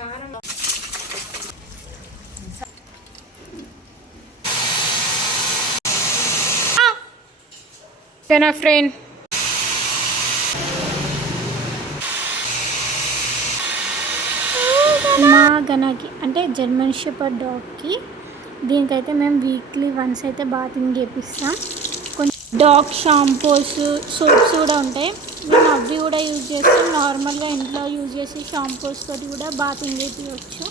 నా ఫ్రెండ్ మా గనాకి అంటే జర్మన్ షెపర్డ్ డాగ్కి దీనికైతే మేము వీక్లీ వన్స్ అయితే బాతింగ్ చేపిస్తాం. కొంచెం డాగ్ షాంపూస్ సోప్స్ కూడా ఉంటాయి, మేము అవి కూడా యూజ్ చేస్తాం. నార్మల్గా ఇంట్లో యూజ్ చేసే షాంపూస్ తోటి కూడా బాతింగ్ చేపించవచ్చు.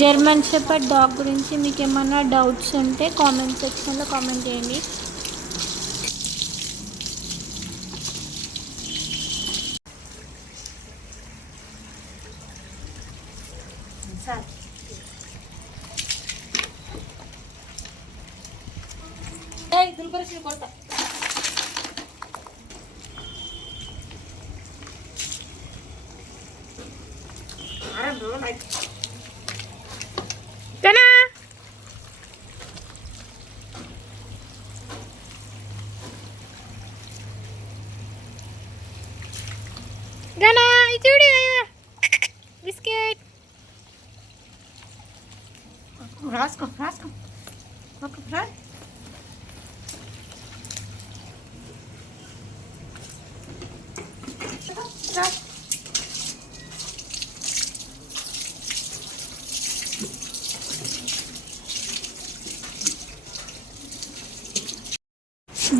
జర్మన్ షెపర్డ్ డాగ్ గురించి మీకు ఏమన్నా డౌట్స్ ఉంటే కామెంట్ సెక్షన్లో కామెంట్ చేయండి. కొడతా గనా చూడు బిస్కెట్ రాసుకో రాసుకో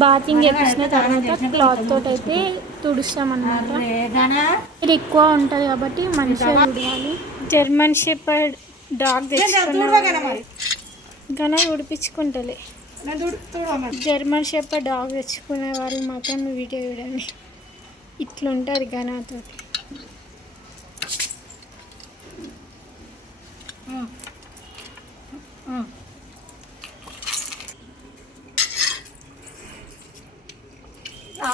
బాతింగ్ చేపించిన తర్వాత క్లాత్ తోటి అయితే తుడుస్తాం అన్నమాట. ఇది ఎక్కువ ఉంటుంది కాబట్టి మంచిగా తుడవాలి. జర్మన్ షెపర్డ్ డాగ్ తెచ్చుకున్నా గన ఉడిపించుకుంటలే. జర్మన్ షెపర్డ్ డాగ్ తెచ్చుకునే వాళ్ళు మాత్రం వీడియో చూడండి, ఇట్లుంటుంది గనాతోటి.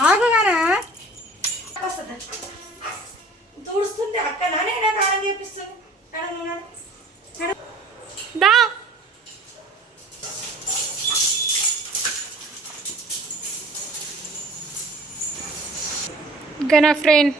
ఆగుగానా తుడుస్తుంది అక్క నేనే దానం చేపిస్తుంది. గనా ఫ్రెండ్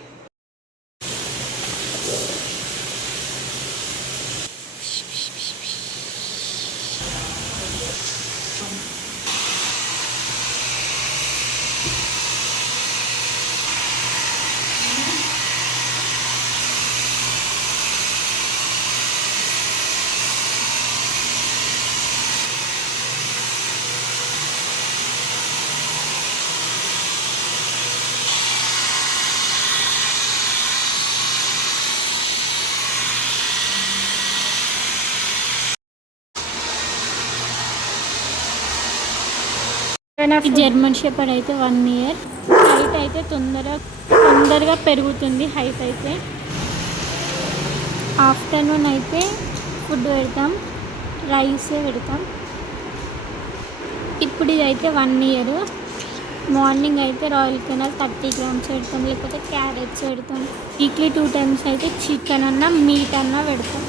జర్మన్ షెపర్డ్ అయితే 1 year. హైట్ అయితే తొందరగా పెరుగుతుంది. హైట్ అయితే ఆఫ్టర్నూన్ అయితే ఫుడ్ పెడతాం, రైసే పెడతాం. ఇప్పుడు ఇదైతే 1 year. మార్నింగ్ అయితే రాయల్ కెనాల్ 30 grams పెడతాం, లేకపోతే క్యారెట్స్ పెడతాం. వీక్లీ 2 times అయితే చికెన్ అన్న మీట్ అన్న పెడతాం.